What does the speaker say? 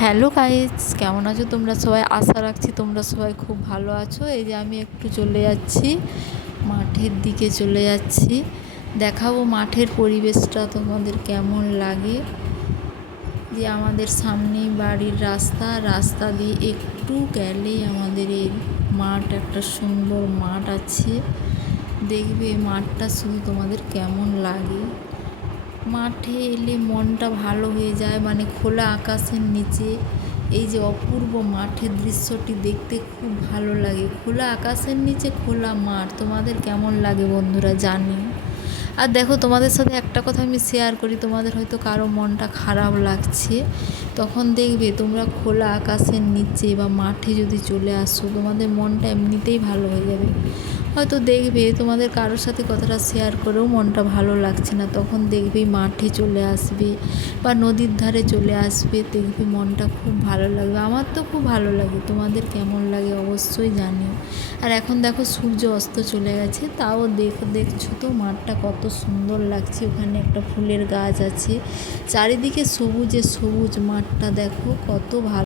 Hello guys, কেমন আছো তোমরা সবাই? আশা রাখছি তোমরা সবাই খুব ভালো আছো। এই যে আমি একটু চলে যাচ্ছি, মাঠের দিকে চলে যাচ্ছি। দেখাবো মাঠের পরিবেশটা তোমাদের কেমন লাগে। যে আমাদের সামনেই বাড়ির রাস্তা দিয়ে একটু গেলেই আমাদের এই মাঠ, একটা সুন্দর মাঠ আছে। দেখবে মাঠটা শুধু তোমাদের কেমন লাগে। মাঠে এলে মনটা ভালো হয়ে যায়, মানে খোলা আকাশের নিচে এই যে অপূর্ব মাঠের দৃশ্যটি দেখতে খুব ভালো লাগে। খোলা আকাশের নিচে খোলা মাঠ তোমাদের কেমন লাগে বন্ধুরা জানি। আর দেখো, তোমাদের সাথে একটা কথা আমি শেয়ার করি, তোমাদের হয়তো কারো মনটা খারাপ লাগছে, তখন দেখবে তোমরা খোলা আকাশের নিচে বা মাঠে যদি চলে আসো, তোমাদের মনটা এমনিতেই ভালো হয়ে যাবে। হয়তো দেখবে তোমাদের কারোর সাথে কথাটা শেয়ার করেও মনটা ভালো লাগছে না, তখন দেখবে মাঠে চলে আসবে বা নদীর ধারে চলে আসবে, দেখবে মনটা খুব ভালো লাগবে। আমার তো খুব ভালো লাগে, তোমাদের কেমন লাগে অবশ্যই জানিও। আর এখন দেখো সূর্য অস্ত চলে গেছে, তাও দেখছো তো মাঠটা কত সুন্দর লাগছে। ওখানে একটা ফুলের গাছ আছে, চারিদিকে সবুজে সবুজ, মাঠটা দেখো কত ভালো।